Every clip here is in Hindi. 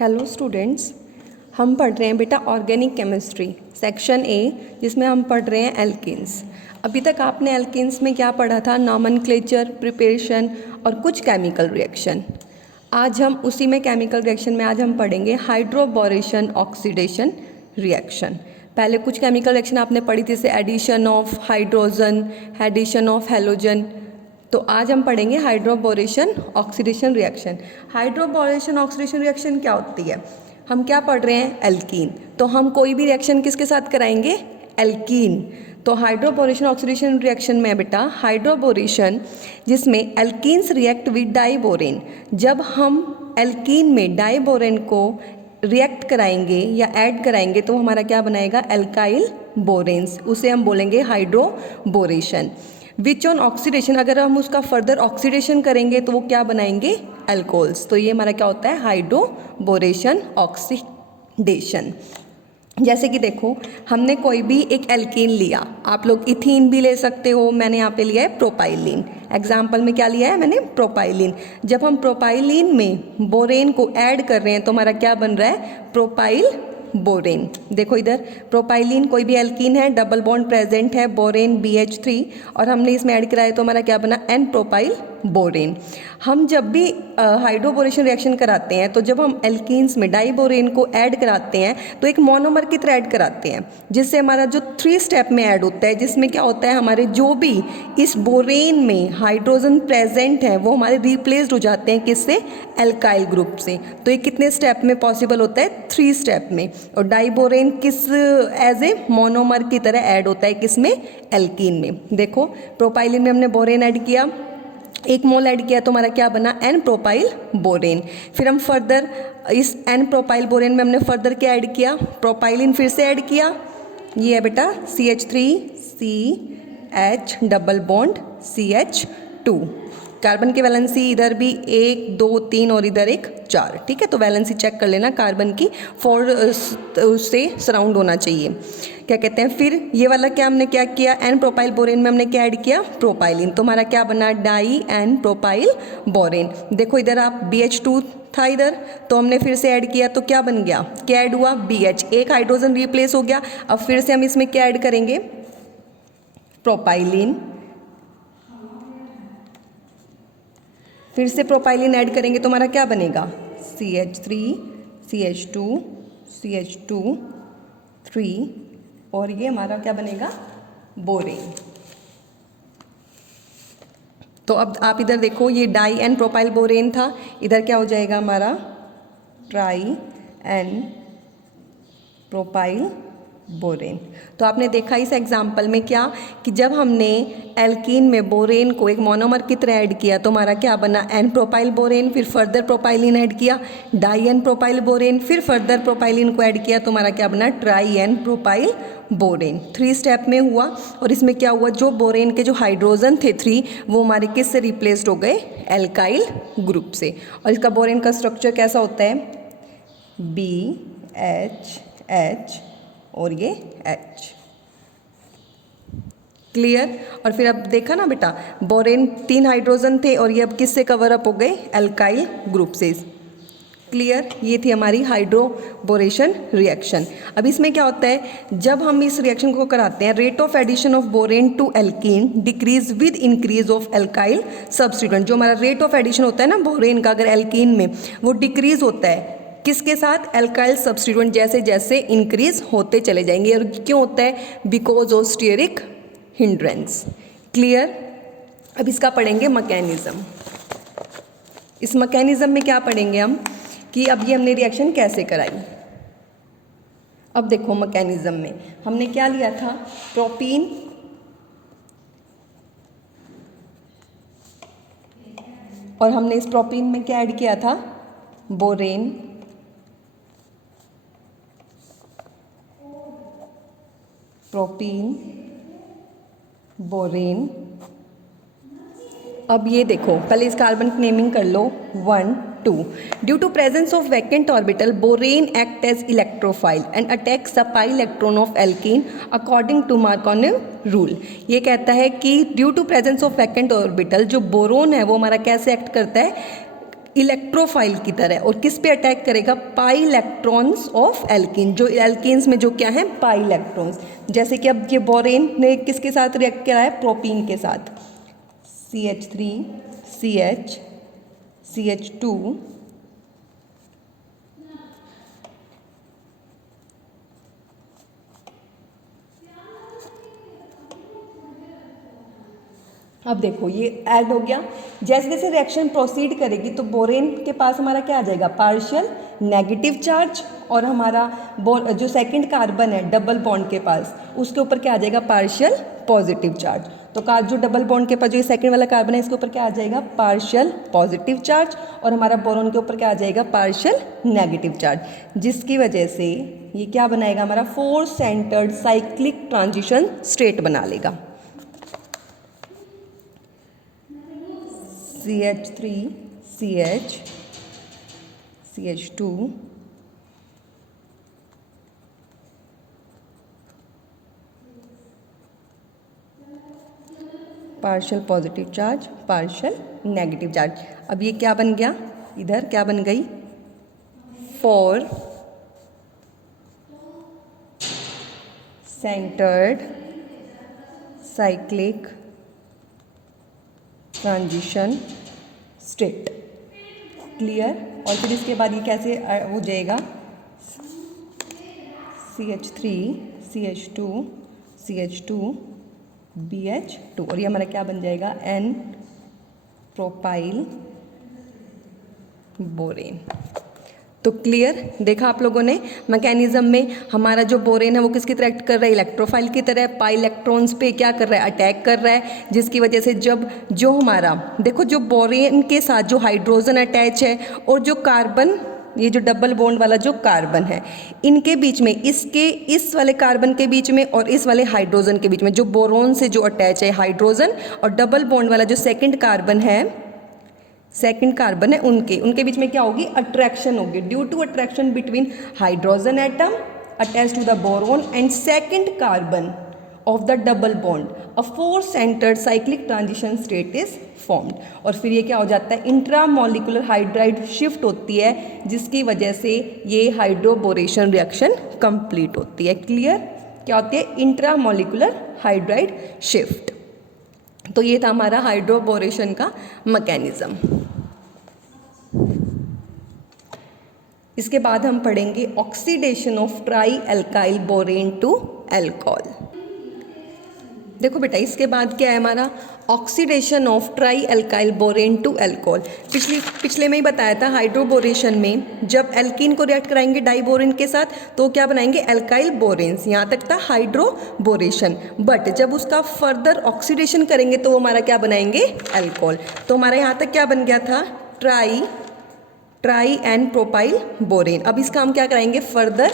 हेलो स्टूडेंट्स, हम पढ़ रहे हैं बेटा ऑर्गेनिक केमिस्ट्री सेक्शन ए, जिसमें हम पढ़ रहे हैं एल्केन्स। अभी तक आपने एल्केन्स में क्या पढ़ा था? नॉमेनक्लेचर, प्रिपरेशन और कुछ केमिकल रिएक्शन। आज हम उसी में केमिकल रिएक्शन में आज हम पढ़ेंगे हाइड्रोबोरेशन ऑक्सीडेशन रिएक्शन। पहले कुछ केमिकल रिएक्शन आपने पढ़ी थी, जैसे addition of hydrogen, addition of halogen. तो आज हम पढ़ेंगे hydroboration oxidation reaction. Hydroboration oxidation reaction क्या होती है? हम क्या पढ़ रहे हैं? एल्कीन। तो हम कोई भी रिएक्शन किसके साथ कराएंगे? एल्कीन। तो हाइड्रोबोरेशन ऑक्सीडेशन रिएक्शन में बेटा हाइड्रोबोरेशन, जिसमें एल्कीन्स रिएक्ट विद डाइबोरेन। जब हम एल्कीन में डाइबोरेन को रिएक्ट कराएंगे या ऐड कराएंगे तो हमारा क्या बनाएगा? एल्काइल बोरेन्स। उसे हम बोलेंगे हाइड्रोबोरेशन। विच ऑन ऑक्सीडेशन, अगर हम उसका फर्दर ऑक्सीडेशन करेंगे तो वो क्या बनाएंगे? अल्कोहल्स। तो ये हमारा क्या होता है? Hydroboration oxidation. जैसे कि देखो, हमने कोई भी एक एल्कीन लिया, आप लोग इथीन भी ले सकते हो, मैंने यहाँ पे लिया है प्रोपाइलिन। एग्जाम्पल में क्या लिया है मैंने? प्रोपाइलिन। जब हम प्रोपाइलिन में बोरेन को ऐड कर रहे हैं तो हमारा क्या बन रहा है? Propyl borane. देखो इधर, प्रोपाइलिन कोई भी एल्कीन है, डबल बॉन्ड प्रेजेंट है, बोरेन BH3, और हमने इसमें ऐड कराया तो हमारा क्या बना? N propyl borane. हम जब भी हाइड्रोबोरेशन रिएक्शन कराते हैं तो जब हम एल्कीन्स में डाइबोरेन को ऐड कराते हैं तो एक मोनोमर की तरह ऐड कराते हैं, जिससे हमारा जो 3 स्टेप में ऐड होता है, जिसमें क्या होता है, हमारे जो भी इस बोरेन में हाइड्रोजन प्रेजेंट है वो हमारे रिप्लेस्ड हो जाते हैं किससे? एल्काइल ग्रुप से। तो ये कितने स्टेप में पॉसिबल होता है? 3 स्टेप में। और डाइबोरेन किस एज ए मोनोमर की तरह ऐड होता है किसमें? एल्कीन में। देखो, प्रोपाइलिन में हमने बोरेन ऐड किया, 1 मोल ऐड किया तो हमारा क्या बना? N propyl borane. फिर हम फर्दर इस एन प्रोपाइल बोरेन में हमने फर्दर क्या ऐड किया? प्रोपाइलिन फिर से ऐड किया। ये है बेटा CH3CH double bond CH2। Carbon की वैलेंसी इधर भी 1 2 3 और इधर 1 4। ठीक है, तो वैलेंसी चेक कर लेना, कार्बन की 4 से सराउंड होना चाहिए। क्या कहते हैं, फिर ये वाला क्या हमने क्या किया? एन प्रोपाइल बोरेन में हमने क्या ऐड किया? प्रोपाइलिन। तो हमारा क्या बना? Di n propyl borane. देखो इधर आप BH2 था इधर, तो हमने फिर से ऐड किया तो क्या बन गया? क्या ऐड हुआ? BH। एक हाइड्रोजन रिप्लेस हो गया। अब फिर से हम इसमें क्या ऐड करेंगे? प्रोपाइलिन। फिर से प्रोपाइलिन ऐड करेंगे तो हमारा क्या बनेगा? CH3 CH2 CH2 3, और ये हमारा क्या बनेगा? बोरेन। तो अब आप इधर देखो, ये डाई एन प्रोपाइल बोरेन था, इधर क्या हो जाएगा हमारा? Tri n propyl borane. तो आपने देखा इस एग्जाम्पल में क्या, कि जब हमने एल्कीन में बोरेन को एक मोनोमर की तरह ऐड किया तो हमारा क्या बना? N propyl borane. फिर फर्दर प्रोपाइलिन ऐड किया, डाई एन प्रोपाइल बोरेन। फिर फर्दर प्रोपाइलिन को ऐड किया तो हमारा क्या बना? Tri n propyl borane. 3 step में हुआ। और इसमें क्या हुआ? जो बोरेन के जो हाइड्रोजन थे 3, वो हमारे किस से रिप्लेस्ड हो गए? एल्काइल ग्रुप से। और इसका बोरेन का स्ट्रक्चर कैसा होता है? BH और ये H। क्लियर? और फिर अब देखा ना बेटा, बोरेन 3 हाइड्रोजन थे और ये अब किससे कवर अप हो गए? एल्काइल ग्रुप से। क्लियर? ये थी हमारी हाइड्रोबोरेशन रिएक्शन। अब इसमें क्या होता है, जब हम इस रिएक्शन को कराते हैं, rate of addition of borane to alkene decrease with increase of alkyl substituent. जो हमारा रेट ऑफ एडिशन होता है ना बोरेन का, अगर एल्कीन में, वो डिक्रीज होता है किसके साथ? एल्काइल सब्स्टिट्यूएंट जैसे जैसे इंक्रीज होते चले जाएंगे। और क्यों होता है? Because of stearic hindrance. Clear? अब इसका पढ़ेंगे मैकेनिज्म। इस मैकेनिज्म में क्या पढ़ेंगे हम, कि अब ये हमने रिएक्शन कैसे कराई। अब देखो मैकेनिज्म में हमने क्या लिया था? प्रोपीन, और हमने इस प्रोपीन में क्या ऐड किया था? बोरेन। Propene borane. अब ये देखो, पहले इस कार्बन की नेमिंग कर लो। 1 2। Due to presence of vacant orbital borane act as electrophile and attacks the pi electron of alkene according to Markovnikov rule. ये कहता है कि due to presence of vacant orbital, जो बोरोन है वो हमारा कैसे एक्ट करता है? इलेक्ट्रोफाइल की तरह, और किस पे अटैक करेगा, पाई इलेक्ट्रॉन्स ऑफ एल्कीन, जो एल्कीन्स में जो क्या है पाई इलेक्ट्रॉन्स। जैसे कि अब ये बोरेन ने किसके साथ रिएक्ट करा है, प्रोपीन के साथ, CH3 CH CH2 अब देखो ये ऐड हो गया। जैसे जैसे रिएक्शन प्रोसीड करेगी तो बोरेन के पास हमारा क्या आ जाएगा, पार्शियल नेगेटिव चार्ज, और हमारा जो सेकंड कार्बन है डबल बॉन्ड के पास, उसके ऊपर क्या आ जाएगा, पार्शियल पॉजिटिव चार्ज। तो जो डबल बॉन्ड के पास जो सेकंड वाला कार्बन है इसके ऊपर क्या आ जाएगा, पार्शियल पॉजिटिव चार्ज, और हमारा बोरोन के ऊपर क्या आ जाएगा, पार्शियल नेगेटिव चार्ज, जिसकी वजह से ये क्या बनाएगा, हमारा 4 सेंटर्ड साइक्लिक ट्रांजिशन स्टेट बना लेगा। CH3 CH CH2 partial positive charge, partial negative charge. अब ये क्या बन गया, इधर क्या बन गई, 4 centred cyclic transition state. Clear. और फिर इसके बाद ये कैसे हो जाएगा, CH3 CH2 CH2 BH2, और ये हमारा क्या बन जाएगा, N प्रोपाइल बोरेन। तो क्लियर, देखा आप लोगों ने मैकेनिज्म में हमारा जो बोरेन है वो किसकी तरह एक्ट कर रहा है, इलेक्ट्रोफाइल की तरह, पाई इलेक्ट्रॉन्स पे क्या कर रहा है, अटैक कर रहा है, जिसकी वजह से जब जो हमारा देखो जो बोरेन के साथ जो हाइड्रोजन अटैच है और जो कार्बन, ये जो डबल बॉन्ड वाला जो कार्बन है, इनके बीच में, इसके इस वाले कार्बन के बीच में और इस वाले हाइड्रोजन के बीच में, जो बोरोन से जो अटैच है हाइड्रोजन, और डबल बॉन्ड वाला जो सेकेंड कार्बन है उनके बीच में क्या होगी, अट्रैक्शन होगी। Due to attraction between hydrogen atom attach to the boron and second carbon of the double bond, a 4 centred cyclic transition state is formed. और फिर ये क्या हो जाता है, इंट्रामोलिकुलर हाइड्राइड शिफ्ट होती है, जिसकी वजह से ये हाइड्रोबोरेशन रिएक्शन कंप्लीट होती है। क्लियर, क्या होती है, इंट्रामोलिकुलर हाइड्राइड शिफ्ट। तो ये था हमारा हाइड्रोबोरेशन का मैकेनिज्म। इसके बाद हम पढ़ेंगे oxidation of tri alkyl borane to alcohol. देखो बेटा, इसके बाद क्या है हमारा, oxidation of tri alkyl borane to alcohol. पिछले में ही बताया था, हाइड्रोबोरेशन में जब एल्कीन को रिएक्ट कराएंगे डाइबोरेन के साथ तो क्या बनाएंगे, एल्काइल बोरेन्स। यहाँ तक था हाइड्रोबोरेशन, बट जब उसका फर्दर ऑक्सीडेशन करेंगे तो वो हमारा क्या बनाएंगे, अल्कोहल। तो हमारा यहाँ तक क्या बन गया था, ट्राई एंड प्रोपाइल बोरेन। अब इसका हम क्या कराएंगे, फर्दर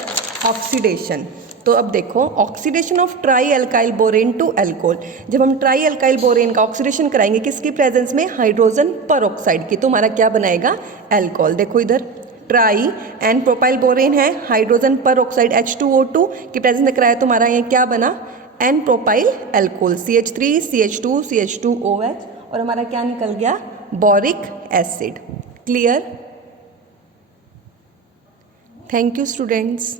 ऑक्सीडेशन। तो अब देखो, oxidation of tri alkyl borane to alcohol. जब हम ट्राई एल्काइल बोरेन का ऑक्सीडेशन कराएंगे किसकी प्रेजेंस में, हाइड्रोजन परऑक्साइड की, तो हमारा क्या बनाएगा, अल्कोहल। देखो इधर ट्राई एंड प्रोपाइल बोरेन है, हाइड्रोजन परऑक्साइड H2O2 की प्रेजेंस में कराया तो हमारा ये क्या बना, n propyl alcohol, CH3 CH2 CH2OH, और हमारा क्या निकल गया, boric acid. Clear. Thank you students.